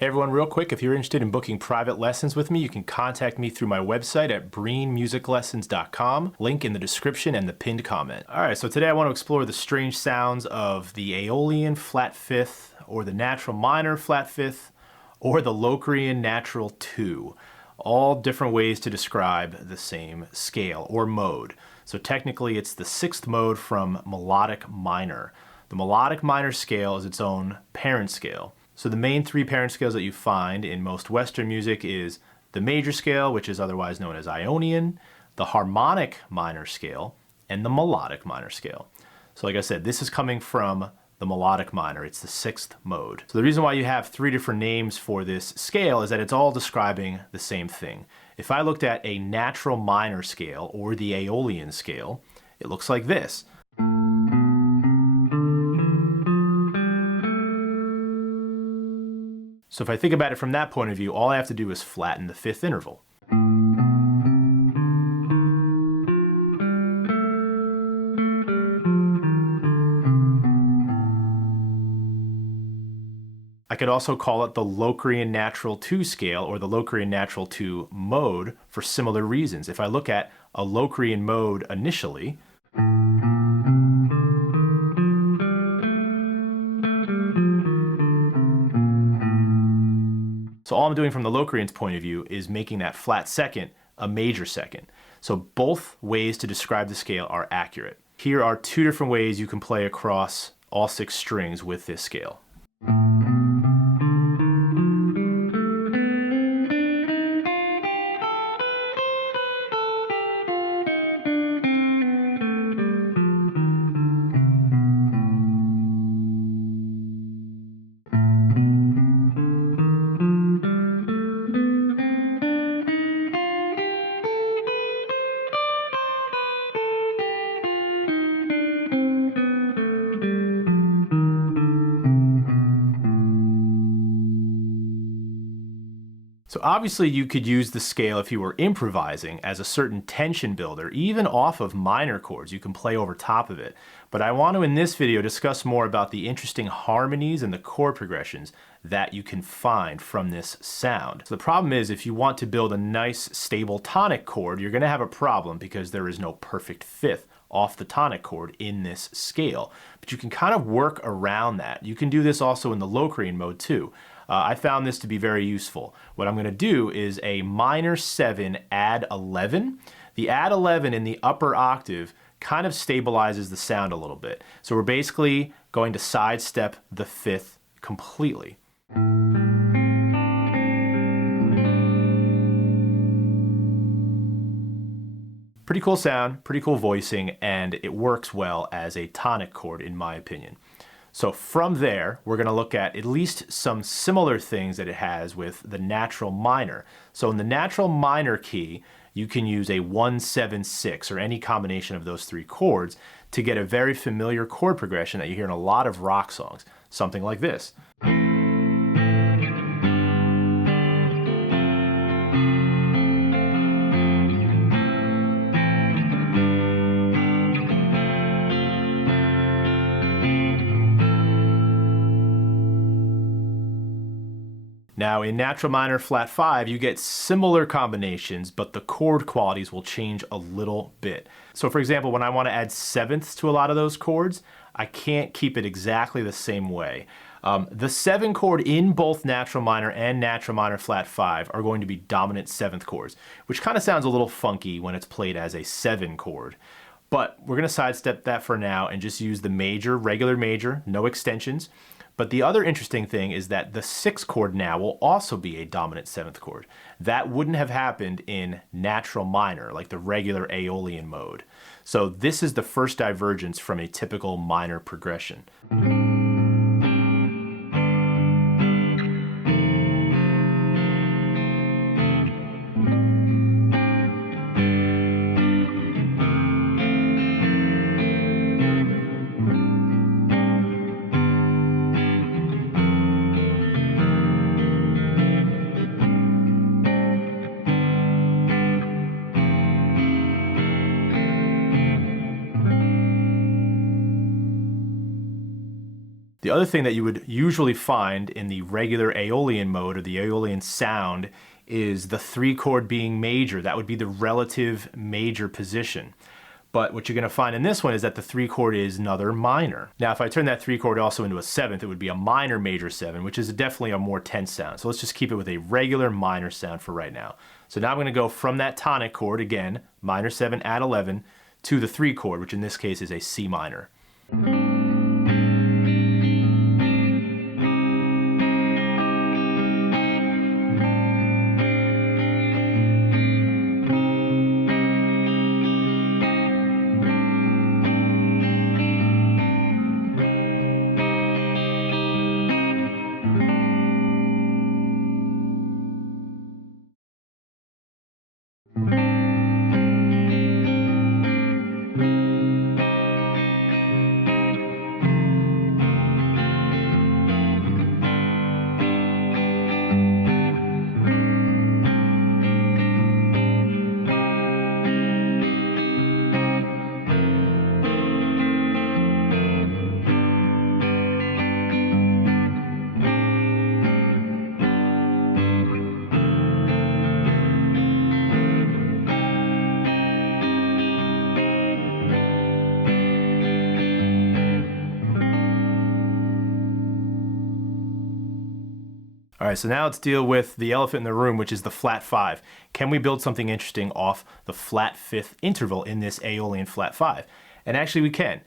Hey everyone, real quick, if you're interested in booking private lessons with me, you can contact me through my website at breenmusiclessons.com, link in the description and the pinned comment. All right, so today I want to explore the strange sounds of the Aeolian flat fifth, or the natural minor flat fifth, or the Locrian natural 2. All different ways to describe the same scale or mode. So technically it's the sixth mode from melodic minor. The melodic minor scale is its own parent scale. So the main three parent scales that you find in most Western music is the major scale, which is otherwise known as Ionian, the harmonic minor scale, and the melodic minor scale. So like I said, this is coming from the melodic minor. It's the sixth mode. So the reason why you have three different names for this scale is that it's all describing the same thing. If I looked at a natural minor scale or the Aeolian scale, it looks like this. So if I think about it from that point of view, all I have to do is flatten the fifth interval. I could also call it the Locrian natural 2 scale or the Locrian natural 2 mode for similar reasons. If I look at a Locrian mode initially, so all I'm doing from the Locrian's point of view is making that flat second a major second. So both ways to describe the scale are accurate. Here are two different ways you can play across all 6 strings with this scale. So obviously you could use the scale if you were improvising as a certain tension builder, even off of minor chords. You can play over top of it. But I want to, in this video, discuss more about the interesting harmonies and the chord progressions that you can find from this sound. So the problem is, if you want to build a nice, stable tonic chord, you're going to have a problem because there is no perfect fifth off the tonic chord in this scale. But you can kind of work around that. You can do this also in the Locrian mode too. I found this to be very useful. What I'm going to do is a minor 7 add 11. The add 11 in the upper octave kind of stabilizes the sound a little bit. So we're basically going to sidestep the fifth completely. Pretty cool sound, pretty cool voicing, and it works well as a tonic chord in my opinion. So from there, we're going to look at least some similar things that it has with the natural minor. So in the natural minor key, you can use a 1-7-6 or any combination of those 3 chords to get a very familiar chord progression that you hear in a lot of rock songs. Something like this. Now in natural minor flat 5, you get similar combinations, but the chord qualities will change a little bit. So for example, when I want to add sevenths to a lot of those chords, I can't keep it exactly the same way. The 7 chord in both natural minor and natural minor flat 5 are going to be dominant 7th chords, which kind of sounds a little funky when it's played as a 7 chord. But we're going to sidestep that for now and just use the major, regular major, no extensions. But the other interesting thing is that the 6th chord now will also be a dominant 7th chord. That wouldn't have happened in natural minor, like the regular Aeolian mode. So this is the first divergence from a typical minor progression. The other thing that you would usually find in the regular Aeolian mode or the Aeolian sound is the 3 chord being major. That would be the relative major position. But what you're going to find in this one is that the 3 chord is another minor. Now, if I turn that 3 chord also into a 7th, it would be a minor major 7, which is definitely a more tense sound. So let's just keep it with a regular minor sound for right now. So now I'm going to go from that tonic chord, again, minor 7, add 11, to the 3 chord, which in this case is a C minor. All right, so now let's deal with the elephant in the room, which is the flat 5. Can we build something interesting off the flat 5th interval in this Aeolian flat 5? And actually we can.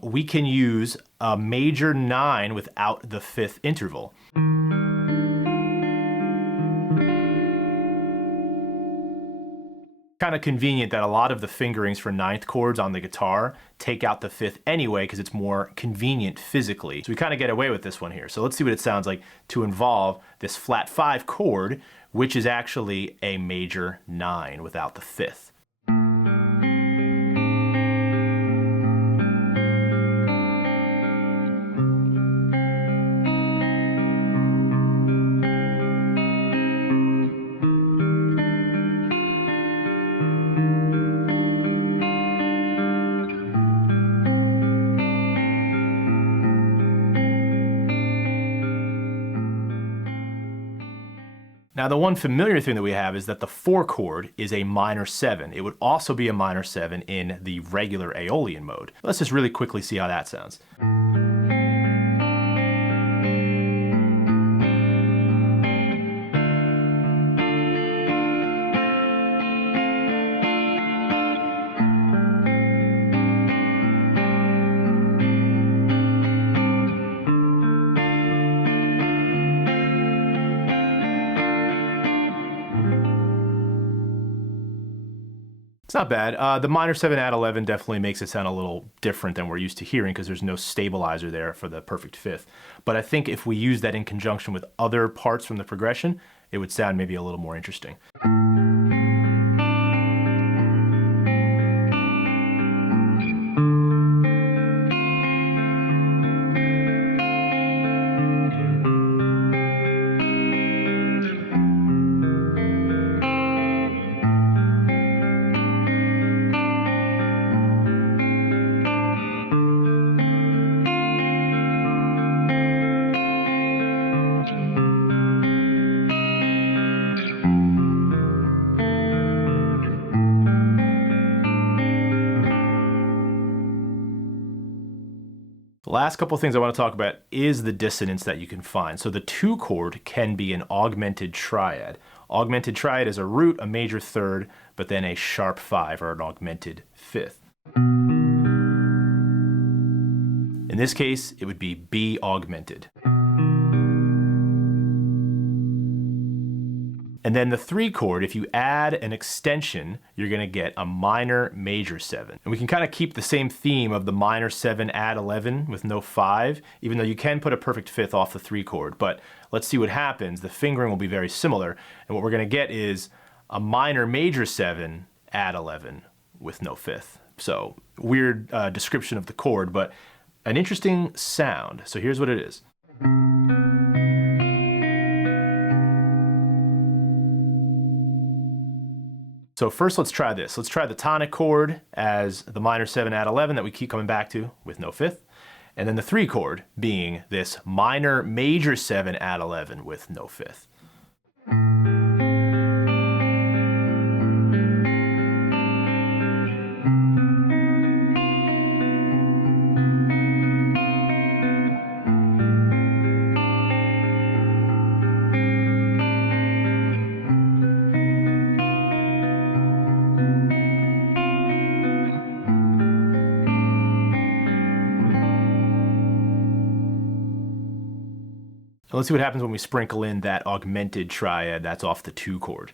We can use a major 9 without the 5th interval. Kind of convenient that a lot of the fingerings for 9th chords on the guitar take out the 5th anyway because it's more convenient physically. So we kind of get away with this one here. So let's see what it sounds like to involve this flat 5 chord, which is actually a major 9 without the 5th. Now the one familiar thing that we have is that the 4 chord is a minor 7. It would also be a minor 7 in the regular Aeolian mode. Let's just really quickly see how that sounds. It's not bad. The minor 7 add 11 definitely makes it sound a little different than we're used to hearing because there's no stabilizer there for the perfect 5th. But I think if we use that in conjunction with other parts from the progression, it would sound maybe a little more interesting. The last couple of things I want to talk about is the dissonance that you can find. So the 2 chord can be an augmented triad. Augmented triad is a root, a major 3rd, but then a sharp 5 or an augmented 5th. In this case, it would be B augmented. And then the 3 chord, if you add an extension, you're going to get a minor major 7. And we can kind of keep the same theme of the minor 7 add 11 with no 5, even though you can put a perfect 5th off the 3 chord. But let's see what happens. The fingering will be very similar. And what we're going to get is a minor major 7 add 11 with no 5th. So weird description of the chord, but an interesting sound. So here's what it is. So first let's try this. Let's try the tonic chord as the minor 7 add 11 that we keep coming back to with no 5th. And then the 3 chord being this minor major 7 add 11 with no 5th. Let's see what happens when we sprinkle in that augmented triad that's off the 2 chord.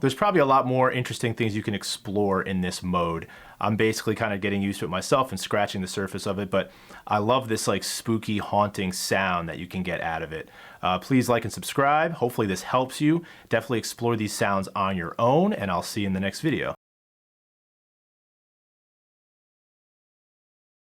There's probably a lot more interesting things you can explore in this mode. I'm basically kind of getting used to it myself and scratching the surface of it, but I love this like spooky, haunting sound that you can get out of it. Please like and subscribe. Hopefully this helps you. Definitely explore these sounds on your own, and I'll see you in the next video.